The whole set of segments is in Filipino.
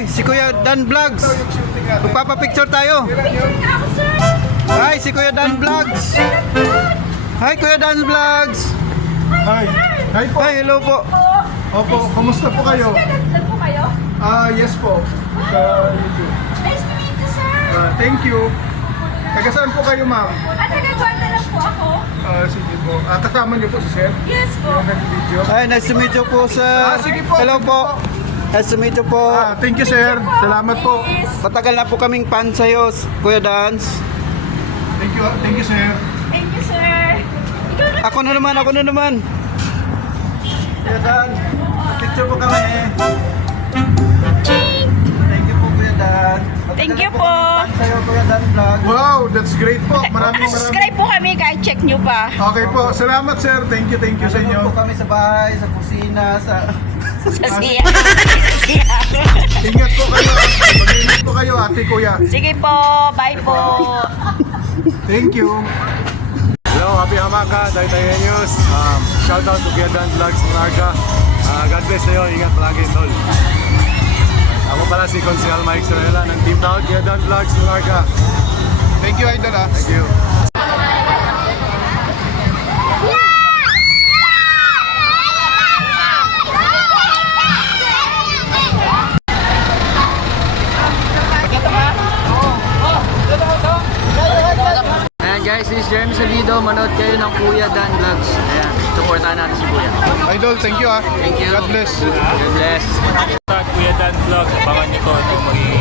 Ay, si Kuya Dan Vlogs. Magpapapicture tayo. Hi, si Kuya Dan Vlogs. Hi, Kuya Dan Vlogs. Hi. Hi po. Hi, hello po. Opo, kumusta po kayo? Nagdadala po kayo? Yes po. Sa YouTube. Nice to meet you, sir. Thank you. Taga saan po kayo, ma'am? Nagagwanda lang po ako. Sige po. Kasama niyo po si Sir? Yes po. Yung nag-video. Hi, nice to meet you po, sir. Sige po. Hello Sige po. Nice to meet you po. Thank you, sir. Salamat po. Please. Matagal na po kaming fan sa'yo, Kuya Dans. Thank you, sir. Thank you, sir. Ikaw na. Ako na naman. Kuya Dan, picture po kami. Thank you po, Kuya Dan. Thank you po. Fan sa'yo, Kuya Dan Vlog. Wow, that's great po. Maraming. Nakasubscribe po kami kahit check nyo pa. Okay po. Salamat, sir. Thank you sa inyo. Nanonood po kami sa bahay, sa kusina, sa... Sa siya. Ingat po kayo. Mag-ingat po kayo, ate, kuya. Sige po. Bye po. Thank you. Hello, happy Hamaka, Taytay News. Shout out to Kuya Dan Vlogs ng Arca. God bless sa'yo, ingat palagi tol. Ako pala si Consihal Mike Sorella ng Team Out, Kuya Dan Vlogs ng Arca. Thank you, idol. Thank you. Ayan guys, this is Jeremy Salido. Manood kayo ng Kuya Dan Vlogs. Ayan, supportahan natin si Kuya. Idol, thank you. Thank you. God bless. God bless. At Kuya Dan Vlog, abangan niyo po itong maging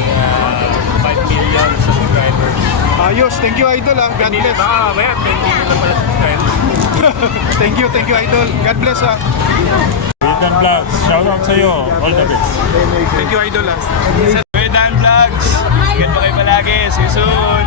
5 million subscribers. Ayos, thank you, idol. God bless. Baka mamaya 10 million na pala subscribers. Thank you, idol. God bless. Kuya Dan Vlogs, shout out sa'yo. All the best. Thank you, idol. Kuya Dan Vlogs, ingat po kayo palagi. See you soon.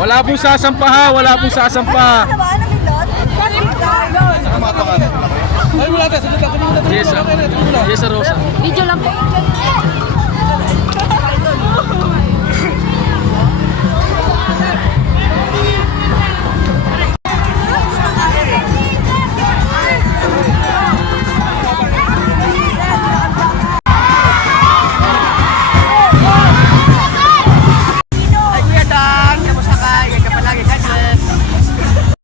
Wala pong sasampa ha, wala pong sasampa. Yes, Rosa. Video lang po.